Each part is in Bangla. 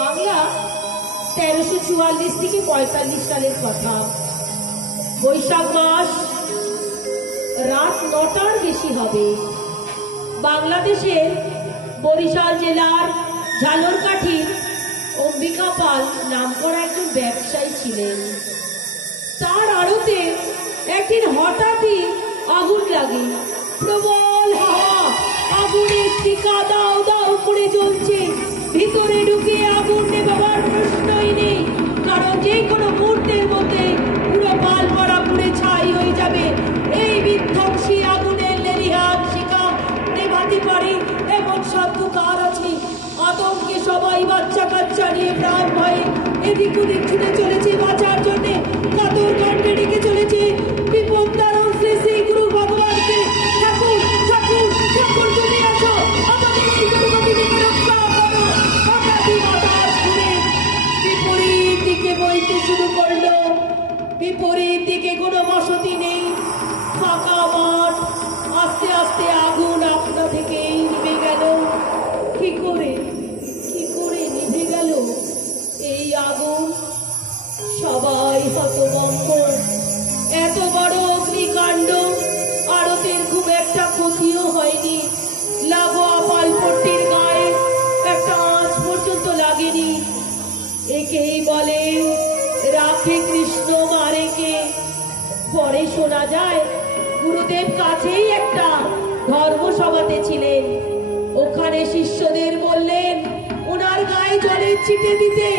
বাংলা 1344 থেকে 45 সালের কথা। বৈশাখ মাস, রাত 9টার বেশি হবে। বাংলাদেশের বরিশাল জেলার ঝালরকাঠির অম্বিকা পাল নাম করা একজন ব্যবসায়ী ছিলেন। তার আড়তে একদিন হঠাৎই আগুন লাগে। প্রবল হাওয়া, আগুনের শিখা দাও দাও করে জ্বলছে। ভিতরে ঢুকে আগুন নেভাবার প্রশ্নই নেই, কারণ যে কোনো মুহূর্তের মধ্যে পুরো পালপাড়া পুড়ে ছাই হয়ে যাবে। এই বিধ্বংসী আগুনের লেলিহান শিখা নেভাতে পারে এমন সাধ্য কার আছে? আতঙ্কে সবাই বাচ্চা কাচ্চা নিয়ে প্রাণ ভয়ে এদিক ওদিক ছুটে চলেছে বাঁচার জন্য। কাতর কণ্ঠে ডেকে চলেছে বিপদ তারণ শ্রী শ্রী গুরু ভগবানকে, ঠাকুর ঠাকুর ঠাকুর তুমি আসো, আমাদের এই দুর্গতি থেকে রক্ষা করো। হঠাৎই বাতাস ঘুরে বিপরীত দিকে বইতে শুরু করলো। বিপরীত দিকে কোনো বসতি নেই, ফাঁকা মাঠ। আস্তে আস্তে আগুন আপনা থেকেই নিভে গেল। কি করে নিভে গেল এই আগুন? সবাই হতভম্ব। এত বড় অগ্নিকাণ্ড, আড়তের খুব একটা ক্ষতিও হয়নি। লাগোয়া পালপট্টির গায়ে একটা আঁচ পর্যন্ত লাগেনি। একেই বলে রাখে কৃষ্ণ মারে কে। পরে শোনা যায় গুরুদেব কাছেই একটা ধর্মসভাতে ছিলেন। ওখানে শিষ্যদের বললেন ওনার গায়ে জলের ছিটে দিতে,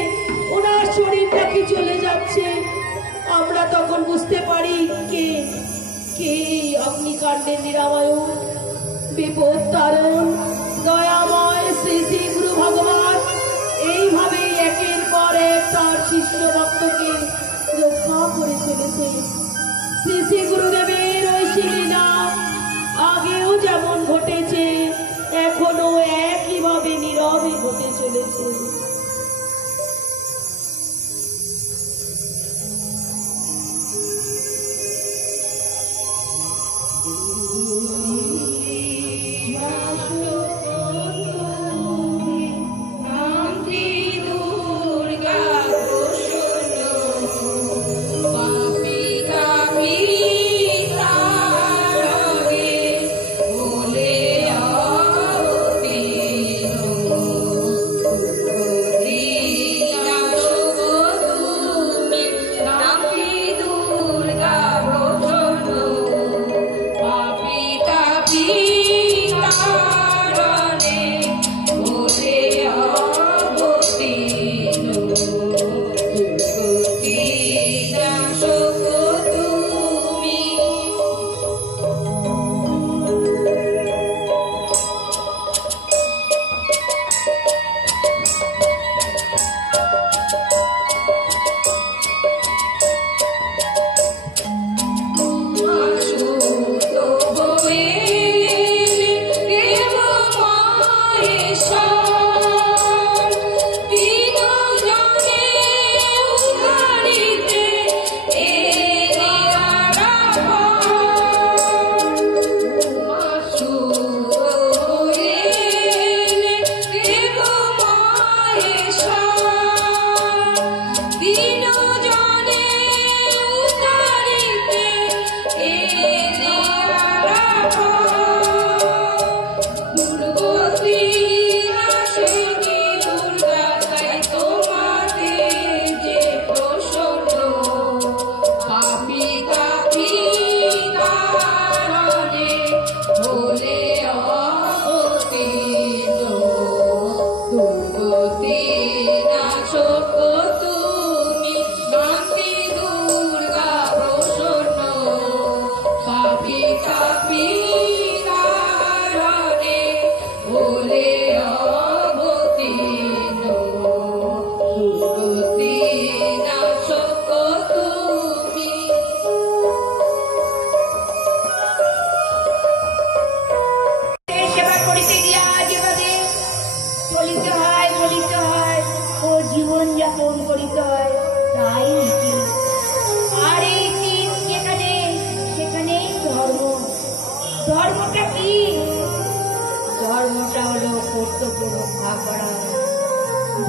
ওনার শরীরটা কি চলে যাচ্ছে। আমরা তখন বুঝতে পারি কে অগ্নিকাণ্ডের নিরাময়, বিপদ তারণ দয়াময় শ্রী শ্রী গুরু ভগবান। এইভাবে একের পর এক তার শিষ্য ভক্তকে রক্ষা করে চলেছে। শ্রী শ্রী গুরুদেবের ওই লীলা আগেও যেমন ঘটেছে, এখনো একইভাবে নীরবে ঘটে চলেছে।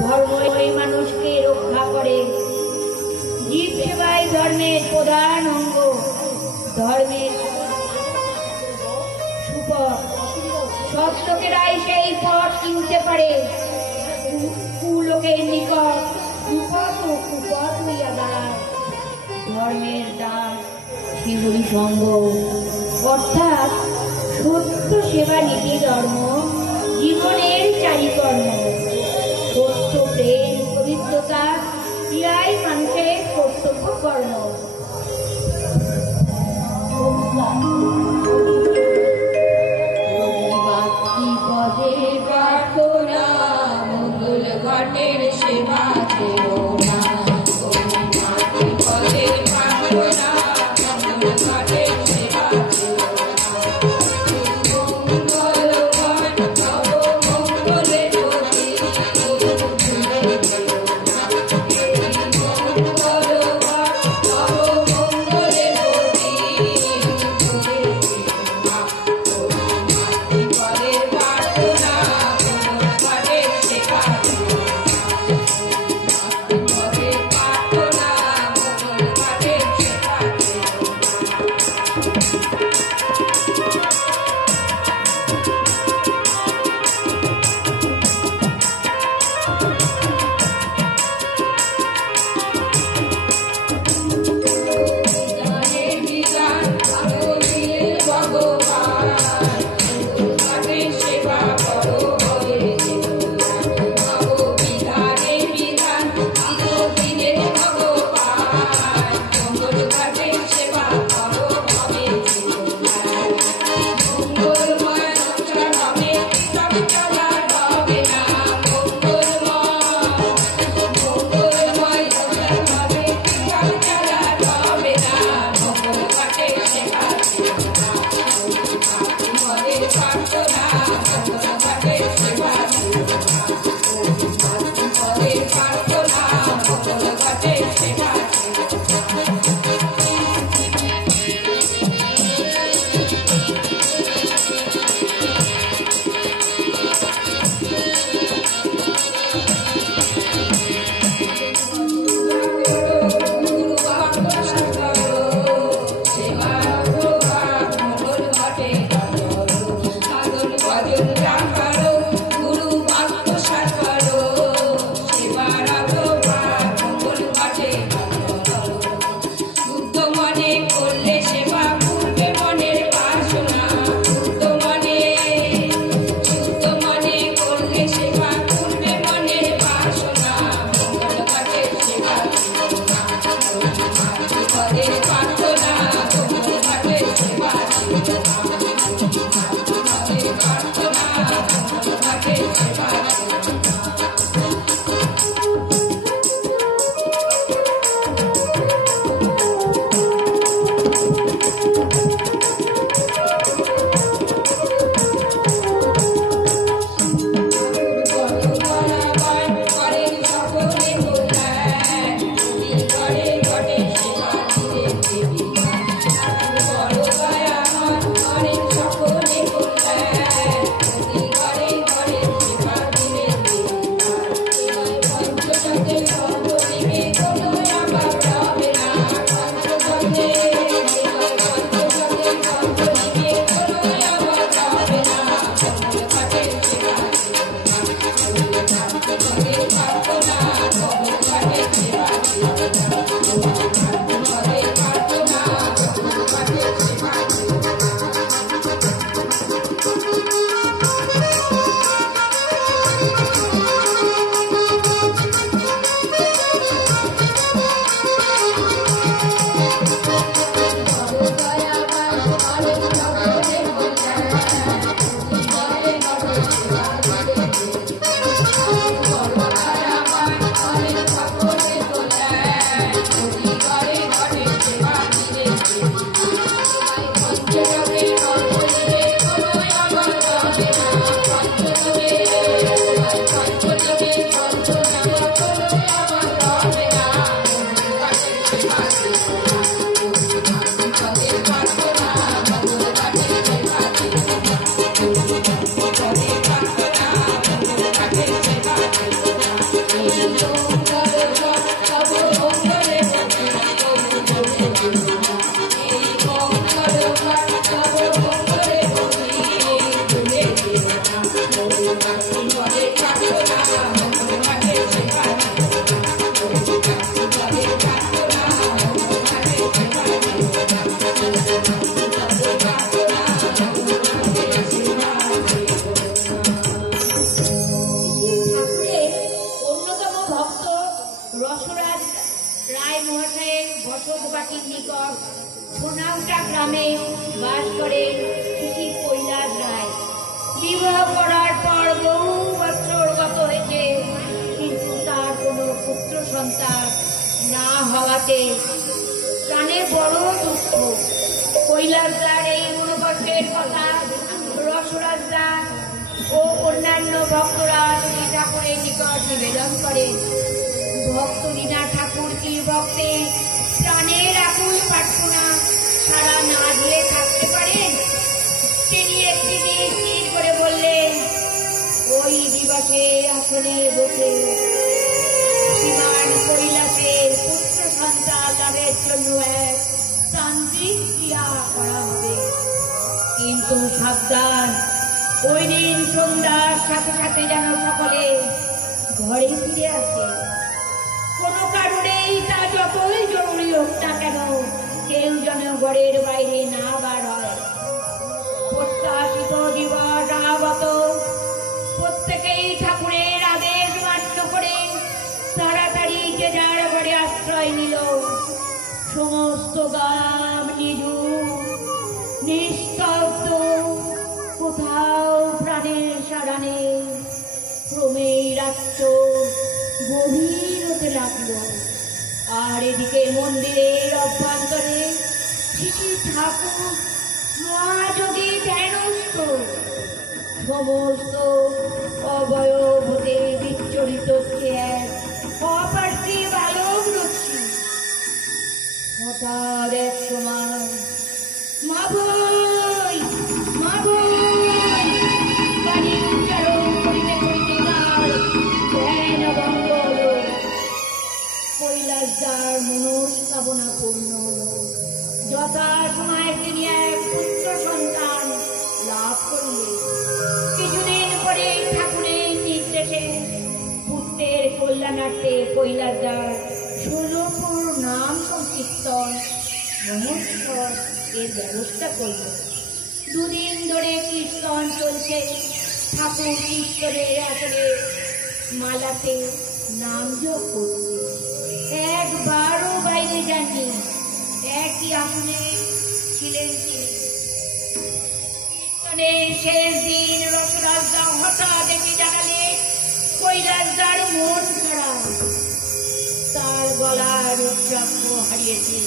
ধর্মই মানুষকে রক্ষা করে। জীব সেবাই ধর্মের প্রধান অঙ্গ। ধর্মের সুপথ সব লোকেরাই সেই পথ চিনতে পারে। কুলোকের নিকট সুপথ ও কুপথ হইয়া দাঁড়ায়। ধর্মের দান সেগুলি সঙ্গ, অর্থাৎ সত্য সেবা নীতি ধর্ম জীবনের চারিকর্ম। সত্য প্রেম পবিত্রতা ইহাই মানুষের কর্তব্য কর্ম। পদে প্রার্থনা মঙ্গল ঘটের সেবা চেও না। পদে প্রার্থনা মঙ্গল ঘটের সেবা চেও না। বসতবাটির নিকট সোনাউটা গ্রামে বাস করেন শ্রী কৈলাস রায়। বিবাহ করার পর বহু বছর গত হয়েছে, কিন্তু তার কোনো পুত্র সন্তান না হওয়াতে প্রাণে বড় দুঃখ। কৈলাস রায়ের এই মনোকষ্টের কথা রসরাজ রায় ও অন্যান্য ভক্তরা শ্রী ঠাকুরের নিকট নিবেদন করেন। ভক্ত রীনা ঠাকুর কি ভক্তে প্রাণের আকুল প্রার্থনা সারা না দিয়ে থাকতে পারেন? তিনি একটি দিন স্থির করে বললেন, ওই দিবসে আসনে বসে শ্রীমান কৈলাসের পুত্র সন্তান লাভের জন্য এক তান্ত্রিক ক্রিয়া করা হবে। কিন্তু সাবধান, ওই দিন সন্ধ্যার সাথে সাথে যেন সকলে ঘরে ফিরে আসে। কোনো কারণেই তা যতই জরুরি হোক না কেন, কেউ যেন ঘরের বাইরে না বার হয়। প্রত্যাশিত দিবস আগত, প্রত্যেকেই ঠাকুরের আদেশ মান্য করে তাড়াতাড়ি যে যার ঘরে আশ্রয় নিল। সমস্ত গ্রাম নিঝুম নিস্তব্ধ, কোথাও প্রাণের সাড়া নেই। ক্রমেই রাত্র গভীর হতে লাগল, আর এদিকে মন্দিরের অভ্যন্তরে শ্রী ঠাকুর মহাযোগী ধ্যানস্থ, সমস্ত অবয়ব হতে বিচ্ছরিত হচ্ছে এক অপার্থিব আলোক রশ্মি। হঠাৎ এক সময় মা ভই, মা ভই গাড়ি উচ্চারণ করিতে করিতে তার ধ্যান ভঙ্গ হল। কৈলাস যার মনস্কামনা পূর্ণ হল। যথা সময়ে তিনি এক পুত্র সন্তান লাভ করলেন। কিছুদিন পরে ঠাকুরের নির্দেশে পুত্রের কল্যাণার্থে কৈলাস যার 16 নাম সংকীর্তন মহোৎসব এর ব্যবস্থা করল। দুদিন ধরে কীর্তন চলছে। ঠাকুর কীর্তনের আসলে মালাতে নাম যোগ করছে। একবারও বাইরে যাননি, একই আসনে ছিলেন তিনি। কীর্তনের শেষ দিন রসরাজ দা হঠাৎ এসে জানালে কৈলাস দার মন খারাপ, তার গলার রুদ্রাক্ষ হারিয়েছে,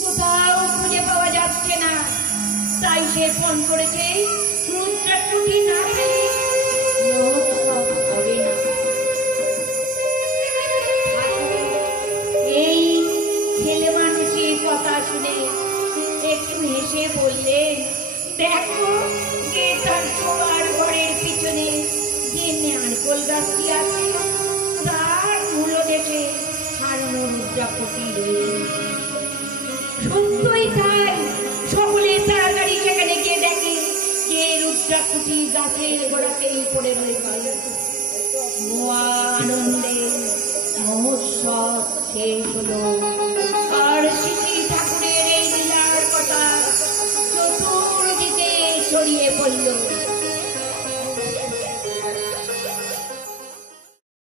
কোথাও খুঁজে পাওয়া যাচ্ছে না। তাই সে ফোন করেছে, রুদ্রাক্ষটি না পেলে মহোৎসব হবে না। এই ছেলে মানুষের কথা শুনে একটু হেসে বললেন, দেখো যে তার সবার ঘরের পিছনে যে নারকোল গাছটি আছে তার মূল দেশে হারানো রুদ্রাক্ষটি রয়েছে। সত্যই তাই। সকলে তাড়াতাড়ি সেখানে গিয়ে দেখে যে রুদ্রাক্ষটি গাছের গোড়াতেই পড়ে রয়েছে। মহা আনন্দে মহোৎসব শেষ হলো। আর শ্রী ঠাকুরের এই লীলার কথা চতুর্দিকে ছড়িয়ে পড়ল।